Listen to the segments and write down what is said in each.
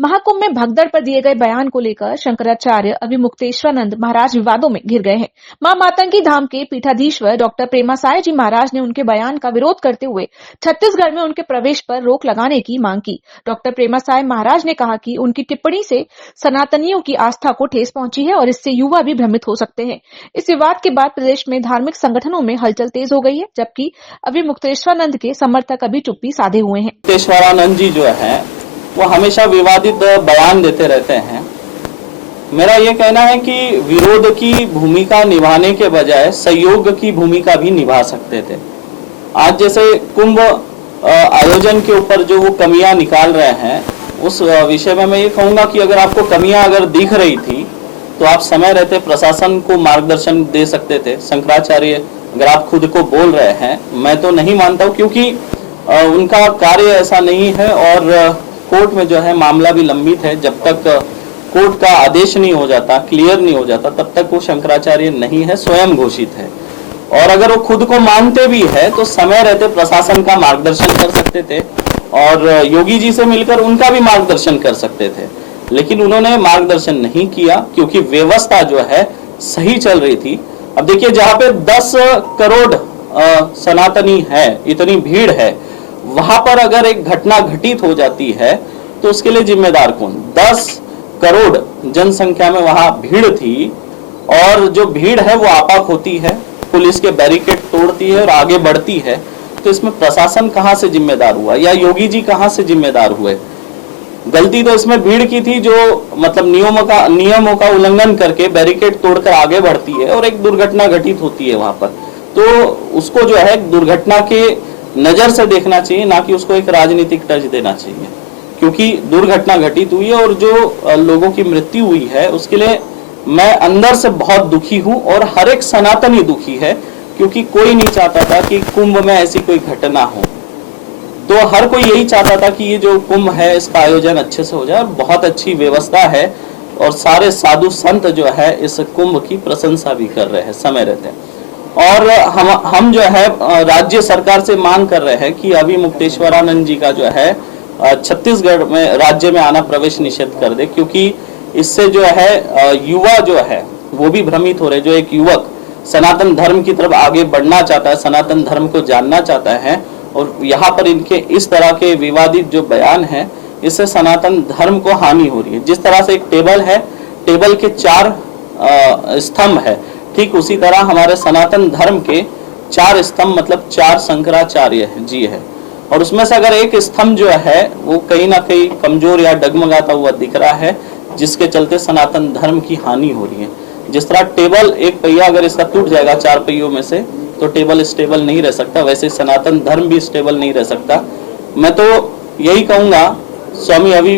महाकुंभ में भगदड़ पर दिए गए बयान को लेकर शंकराचार्य अभिमुक्तेश्वरानंद महाराज विवादों में घिर गए हैं। मां मातंगी धाम के पीठाधीश्वर डॉक्टर प्रेमासाय जी महाराज ने उनके बयान का विरोध करते हुए छत्तीसगढ़ में उनके प्रवेश पर रोक लगाने की मांग की। डॉक्टर प्रेमासाय महाराज ने कहा कि उनकी टिप्पणी से सनातनियों की आस्था को ठेस पहुंची है और इससे युवा भी भ्रमित हो सकते हैं। इस विवाद के बाद प्रदेश में धार्मिक संगठनों में हलचल तेज हो गई है, जबकि अभिमुक्तेश्वरानंद के समर्थक अभी चुप्पी साधे हुए हैं। मुक्तेश्वरानंद जी जो है वो हमेशा विवादित बयान देते रहते हैं। मेरा ये कहना है कि विरोध की भूमिका निभाने के बजाय सहयोग की भूमिका भी निभा सकते थे। आज जैसे कुंभ आयोजन के ऊपर जो वो कमियां निकाल रहे हैं, उस विषय में मैं ये कहूंगा कि अगर आपको कमियां अगर दिख रही थी तो आप समय रहते प्रशासन को मार्गदर्शन दे सकते थे। शंकराचार्य अगर आप खुद को बोल रहे हैं, मैं तो नहीं मानता हूं, क्योंकि उनका कार्य ऐसा नहीं है और कोर्ट में जो है मामला भी लंबित है। जब तक कोर्ट का आदेश नहीं हो जाता, क्लियर नहीं हो जाता, तब तक वो शंकराचार्य नहीं है, स्वयं घोषित है। और अगर वो खुद को मानते भी है तो समय रहते प्रशासन का मार्गदर्शन कर सकते थे और योगी जी से मिलकर उनका भी मार्गदर्शन कर सकते थे, लेकिन उन्होंने मार्गदर्शन नहीं किया क्योंकि व्यवस्था जो है सही चल रही थी। अब देखिए, जहां पे 10 करोड़ सनातनी है, इतनी भीड़ है, वहां पर अगर एक घटना घटित हो जाती है तो उसके लिए जिम्मेदार कौन? 10 करोड़ जनसंख्या में वहां भीड़ थी और जो भीड़ है वो आपाक होती है, पुलिस के बैरिकेड तोड़ती है और आगे बढ़ती है, तो इसमें प्रशासन कहां से जिम्मेदार हुआ या योगी जी कहां से जिम्मेदार हुए? गलती तो इसमें भीड़ की थी जो मतलब नियमों का उल्लंघन करके बैरिकेड तोड़कर आगे बढ़ती है और एक दुर्घटना घटित होती है वहां पर। तो उसको जो है दुर्घटना के नजर से देखना चाहिए, ना कि उसको एक राजनीतिक टच देना चाहिए, क्योंकि दुर्घटना घटित हुई है और जो लोगों की मृत्यु हुई है उसके लिए मैं अंदर से बहुत दुखी हूं और हर एक सनातनी दुखी है, क्योंकि कोई नहीं चाहता था कि कुंभ में ऐसी कोई घटना हो। तो हर कोई यही चाहता था कि ये जो कुंभ है इसका आयोजन अच्छे से हो जाए और बहुत अच्छी व्यवस्था है और सारे साधु संत जो है इस कुंभ की प्रशंसा भी कर रहे हैं समय रहते। और हम जो है राज्य सरकार से मांग कर रहे हैं कि अभिमुक्तेश्वरानंद जी का जो है छत्तीसगढ़ में राज्य में आना प्रवेश निषेध कर दे, क्योंकि इससे जो है युवा जो है वो भी भ्रमित हो रहे। जो एक युवक सनातन धर्म की तरफ आगे बढ़ना चाहता है, सनातन धर्म को जानना चाहता है, और यहाँ पर इनके इस तरह के विवादित जो बयान है, इससे सनातन धर्म को हानि हो रही है। जिस तरह से एक टेबल है, टेबल के 4 स्तंभ है, ठीक उसी तरह हमारे सनातन धर्म के 4 स्तंभ मतलब 4 शंकराचार्य जी है, और उसमें से अगर एक स्तंभ जो है वो कहीं ना कहीं कमजोर या डगमगाता हुआ दिख रहा है, जिसके चलते सनातन धर्म की हानि हो रही है। जिस तरह टेबल एक पहिया अगर इसका टूट जाएगा 4 पहियों में से, तो टेबल स्टेबल नहीं रह सकता, वैसे सनातन धर्म भी स्टेबल नहीं रह सकता। मैं तो यही कहूंगा स्वामी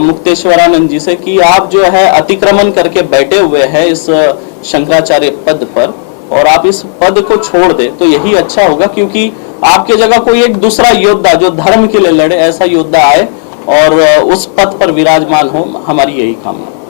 मुक्तेश्वरानंद जी से कि आप जो है अतिक्रमण करके बैठे हुए हैं इस शंकराचार्य पद पर, और आप इस पद को छोड़ दे तो यही अच्छा होगा, क्योंकि आपके जगह कोई एक दूसरा योद्धा जो धर्म के लिए लड़े, ऐसा योद्धा आए और उस पद पर विराजमान हो। हमारी यही कामना।